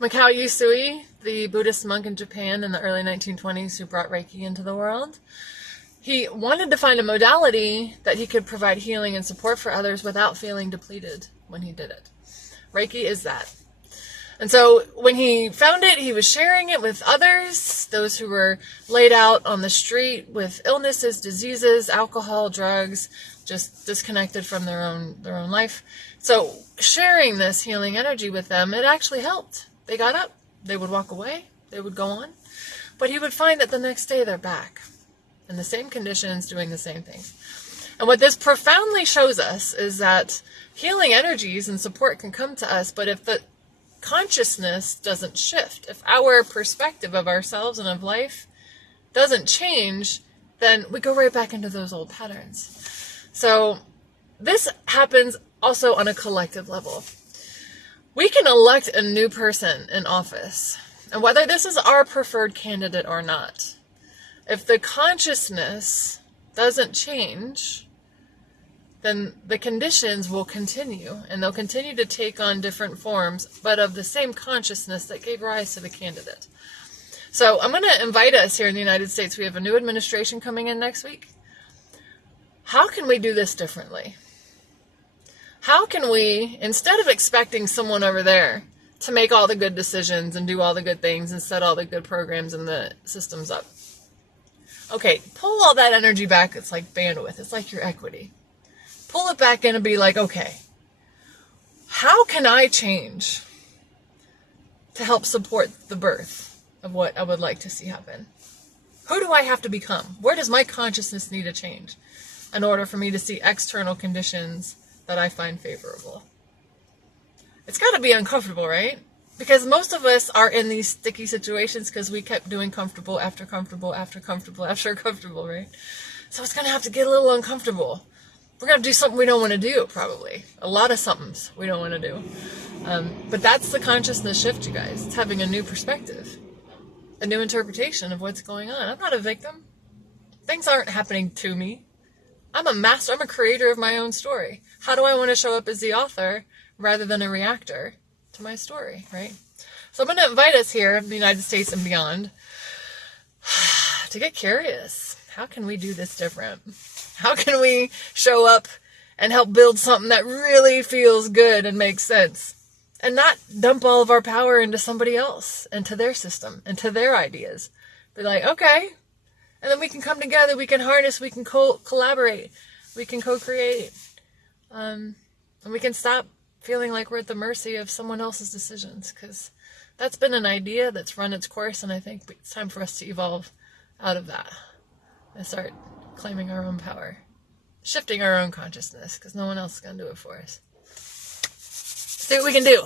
Mikao Usui, the Buddhist monk in Japan in the early 1920s who brought reiki into the world, he wanted to find a modality that he could provide healing and support for others without feeling depleted when he did it. Reiki is that. And so when he found it, he was sharing it with others, those who were laid out on the street with illnesses, diseases, alcohol, drugs, just disconnected from their own life. So sharing this healing energy with them, it actually helped. They got up, they would walk away, they would go on. But he would find that the next day they're back in the same conditions, doing the same things. And what this profoundly shows us is that healing energies and support can come to us, but if the consciousness doesn't shift, if our perspective of ourselves and of life doesn't change, then we go right back into those old patterns. So this happens also on a collective level. We can elect a new person in office, and whether this is our preferred candidate or not, if the consciousness doesn't change, then the conditions will continue, and they'll continue to take on different forms, but of the same consciousness that gave rise to the candidate. So I'm going to invite us here in the United States. We have a new administration coming in next week. How can we do this differently? How can we, instead of expecting someone over there to make all the good decisions and do all the good things and set all the good programs and the systems up, okay, pull all that energy back. It's like bandwidth. It's like your equity. Pull it back in and be like, okay, how can I change to help support the birth of what I would like to see happen? Who do I have to become? Where does my consciousness need to change in order for me to see external conditions that I find favorable? It's got to be uncomfortable, right? Because most of us are in these sticky situations because we kept doing comfortable after comfortable after comfortable after comfortable, right? So it's going to have to get a little uncomfortable. We're going to do something we don't want to do, probably. A lot of somethings we don't want to do. But that's the consciousness shift, you guys. It's having a new perspective, a new interpretation of what's going on. I'm not a victim. Things aren't happening to me. I'm a master. I'm a creator of my own story. How do I want to show up as the author rather than a reactor to my story, right? So I'm going to invite us here in the United States and beyond to get curious. How can we do this different? How can we show up and help build something that really feels good and makes sense? And not dump all of our power into somebody else, into their system, into their ideas. Be like, okay. And then we can come together, we can harness, we can collaborate, we can co-create. And we can stop feeling like we're at the mercy of someone else's decisions. Because that's been an idea that's run its course, and I think it's time for us to evolve out of that. And start claiming our own power, shifting our own consciousness, because no one else is going to do it for us. See what we can do.